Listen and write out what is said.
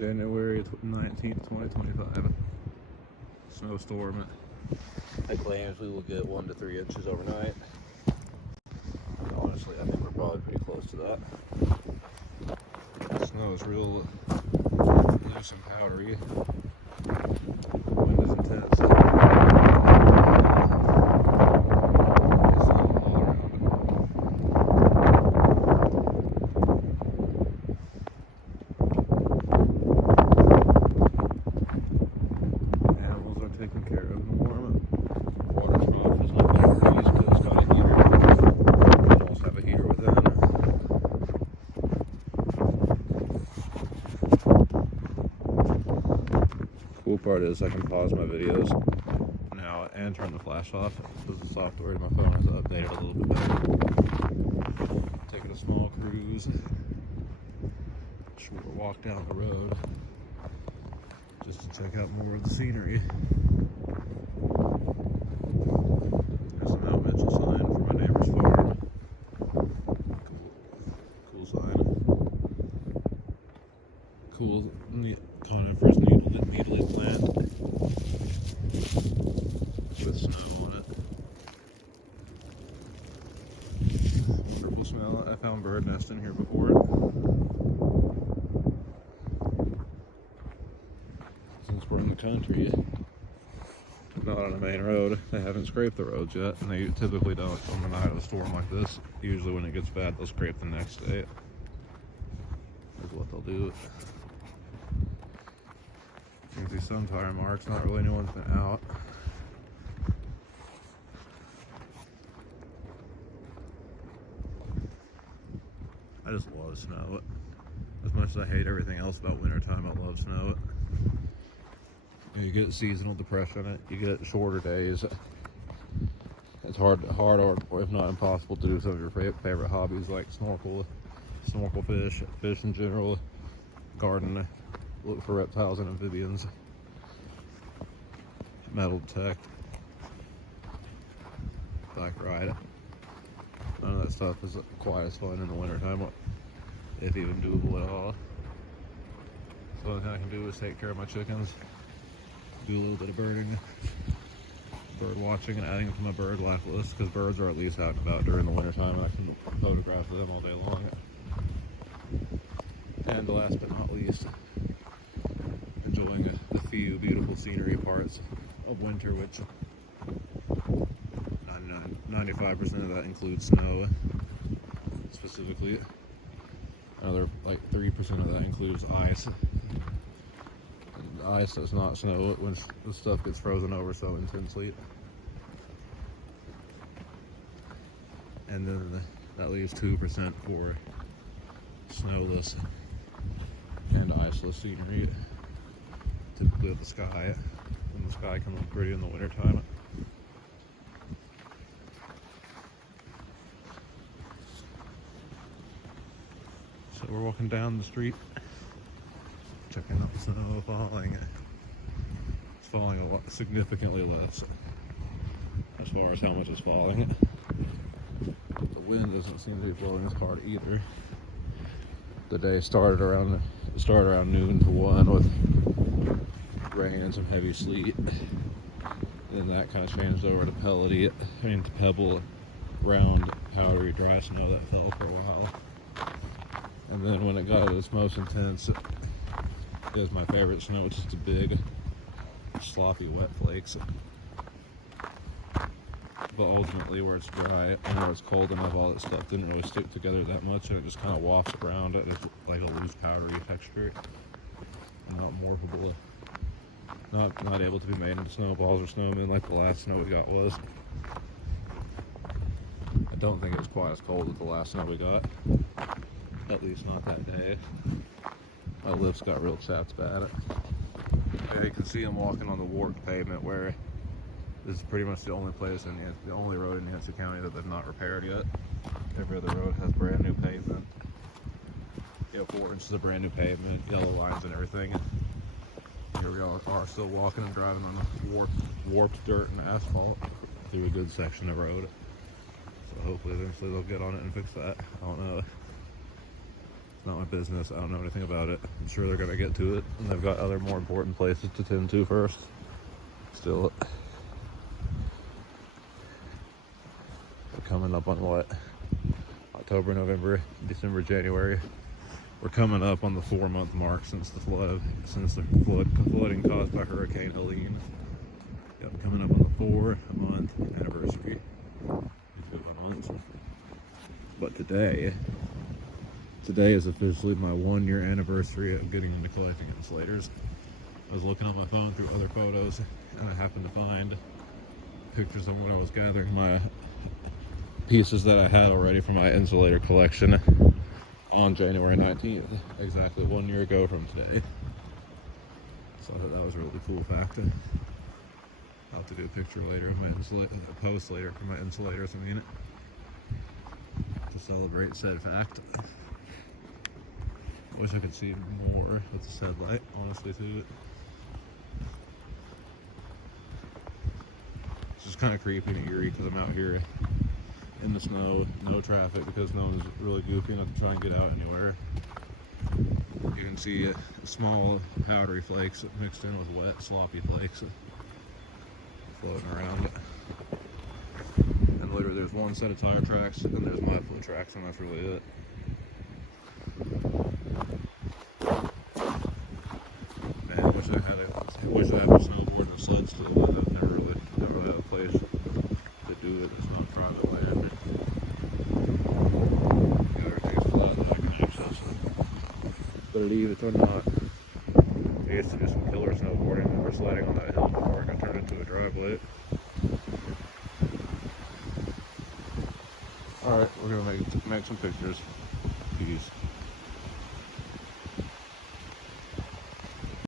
January 19th, 2025. Snowstorm. It claims we will get 1 to 3 inches overnight. Honestly, I think we're probably pretty close to that. The snow is real loose and powdery. Wind is intense. Taken care of in the warm. Water trough is not being used because it's got a heater. We also have a heater within. Cool part is I can pause my videos now and turn the flash off because the software in my phone is updated a little bit better. Taking a small cruise, short walk down the road just to check out more of the scenery. There's an outmention sign for my neighbor's farm. Cool sign. Cool coniferous needling plant with snow on it. Wonderful smell. I found bird nests in here before. Since we're in the country, not on a main road, they haven't scraped the roads yet, and they typically don't on the night of a storm like this. Usually when it gets bad, they'll scrape the next day. That's what they'll do. You can see some tire marks, not really anyone's been out. I just love snow. As much as I hate everything else about wintertime, I love snow. You get seasonal depression, you get shorter days. It's hard or if not impossible to do some of your favorite hobbies like snorkel fish in general, garden, look for reptiles and amphibians, metal detect, bike ride. None of that stuff is quite as fun in the wintertime, if even doable at all. So the only thing I can do is take care of my chickens, do a little bit of birding, bird watching, and adding them to my bird life list, because birds are at least out and about during the wintertime and I can photograph them all day long. And last but not least, enjoying the few beautiful scenery parts of winter, which 95% of that includes snow. Specifically, another like 3% of that includes ice. Ice does not snow when the stuff gets frozen over so intensely. And then that leaves 2% for snowless and iceless scenery, typically with the sky. And the sky can look pretty in the wintertime. So we're walking down the street, checking out the snow falling. It's falling a lot, significantly less as far as how much is falling. The wind doesn't seem to be blowing as hard either. The day started around noon to 1 with rain and some heavy sleet. Then that kind of changed over to to pebble, round, powdery, dry snow that fell for a while. And then when it got at its most intense, it was my favorite snow, just the big, sloppy, wet flakes. But ultimately, where it's dry and where it's cold enough, all that stuff didn't really stick together that much, and it just kind of wafts around it. It's like a loose, powdery texture, not morphable, not able to be made into snowballs or snowmen like the last snow we got was. I don't think it was quite as cold as the last snow we got. At least not that day. My lips got real chapped bad. Yeah, you can see I'm walking on the warped pavement, where this is pretty much the only road in Yancey County that they've not repaired yet. Every other road has brand new pavement. 4 inches of brand new pavement, yellow lines and everything. Here we are still walking and driving on the warped dirt and asphalt through a good section of road. So hopefully eventually they'll get on it and fix that. I don't know. It's not my business. I don't know anything about it. I'm sure they're gonna get to it, and they've got other more important places to tend to first. Still, we're coming up on what? October, November, December, January. We're coming up on the 4-month mark since the flooding caused by Hurricane Helene. Yep, coming up on the 4-month anniversary. But today is officially my 1-year anniversary of getting into collecting insulators. I was looking on my phone through other photos, and I happened to find pictures of when I was gathering my pieces that I had already from my insulator collection on January 19th, exactly 1 year ago from today. So I thought that was a really cool fact. I'll have to do a picture later of my a post later for my insulators, to celebrate said fact. I wish I could see more with the said light, honestly, to it. It's just kind of creepy and eerie because I'm out here in the snow, no traffic, because no one's really goofy enough to try and get out anywhere. You can see small powdery flakes mixed in with wet, sloppy flakes floating around. And literally there's one set of tire tracks, and then there's my foot tracks, and that's really it. Man, I wish I had a snowboard and a sled still, but I've never really had a place to do it. It's not private land. Everything's flat that I can access it. Believe it or not, I used to do some killer snowboarding or sledding on that hill before it got turned into a driveway. Alright, we're gonna make some pictures. Peace.